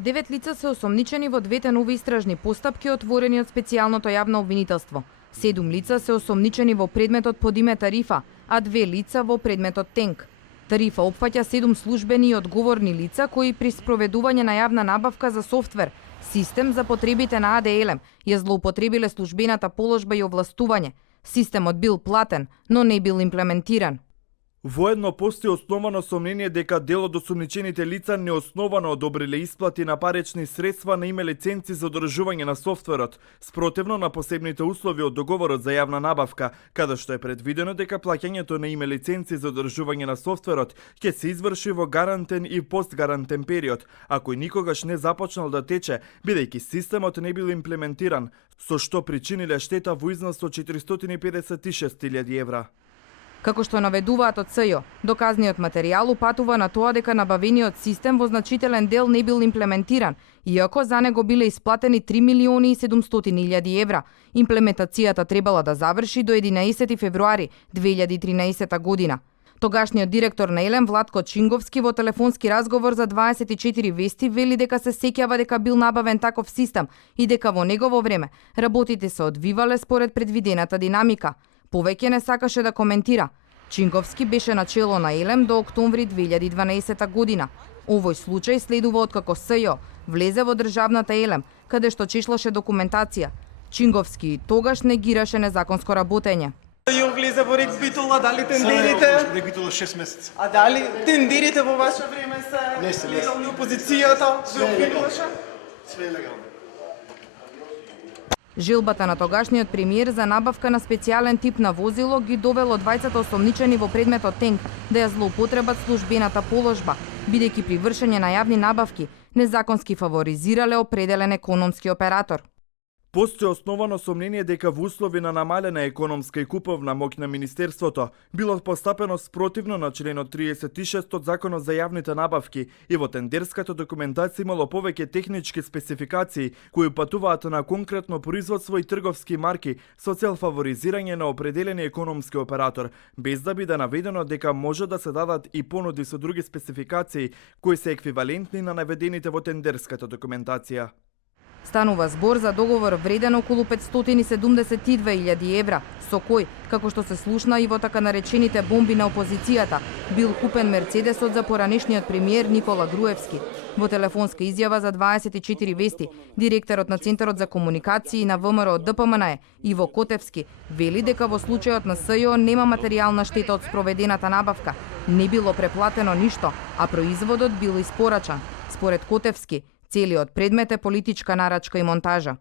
9 лица се осомничени во двете нови истражни постапки отворени од специјалното јавно обвинителство. 7 лица се осомничени во предметот под име Тарифа, а 2 лица во предметот Тенк. Тарифа опфаќа 7 службени и одговорни лица кои при спроведување на јавна набавка за софтвер, систем за потребите на АД-Елем, ја злоупотребиле службената положба и овластување. Системот бил платен, но не бил имплементиран. Воедно постои основано сомнение дека дел од осомничените лица неосновано одобриле исплати на парични средства на име лиценци за одржување на софтверот, спротивно на посебните услови од договорот за јавна набавка, каде што е предвидено дека плаќањето на име лиценци за одржување на софтверот ќе се изврши во гарантен и постгарантен период, а кој никогаш не започнал да тече, бидејќи системот не бил имплементиран, со што причиниле штета во износ од 456.000 евра. Како што наведуваат од СЈО, доказниот материјал упатува на тоа дека набавениот систем во значителен дел не бил имплементиран, иако за него биле исплатени 3.700.000 евра. Имплементацијата требала да заврши до 11 февруари 2013 година. Тогашниот директор на Елем Владко Чинговски во телефонски разговор за 24 вести вели дека се сеќава дека бил набавен таков систем и дека во негово време работите се одвивале според предвидената динамика. Повеќе не сакаше да коментира. Чинговски беше на чело на Елем до октомври 2012 година. Овој случај следува откако СЈО влезе во државната Елем, каде што чешлаше документација. Чинговски тогаш негираше незаконско работење. Ја влезе во Рекбитул, а дали тендерите? Рекбитул 6 месеци. А дали тендерите во ваше време се легални опозицијата? Све е легално. Жилбата на тогашниот премиер за набавка на специјален тип на возило ги довело двајцата осомничени во предметот Тенк да ја злоупотребат службената положба, бидејќи при вршење на јавни набавки незаконски фаворизирале определен економски оператор. Постои основано сомнение дека во услови на намалена економска и куповна моќ на Министерството било постапено спротивно на членот 36 од Законот за јавните набавки и во тендерската документација имало повеќе технички спецификации кои упатуваат на конкретно производство и трговски марки со цел фаворизирање на определени економски оператор, без да биде наведено дека може да се дадат и понуди со други спецификации кои се еквивалентни на наведените во тендерската документација. Станува збор за договор вреден околу 572.000 евра, со кој, како што се слушна и во така наречените бомби на опозицијата, бил купен Мерцедесот за поранешниот премиер Никола Груевски. Во телефонска изјава за 24 вести, директорот на Центарот за комуникации на ВМРО ДПМН Иво Котевски вели дека во случајот на СЈО нема материјална штета од спроведената набавка, не било преплатено ништо, а производот бил испорачан. Според Котевски, целиот предмет е политичка нарачка и монтажа.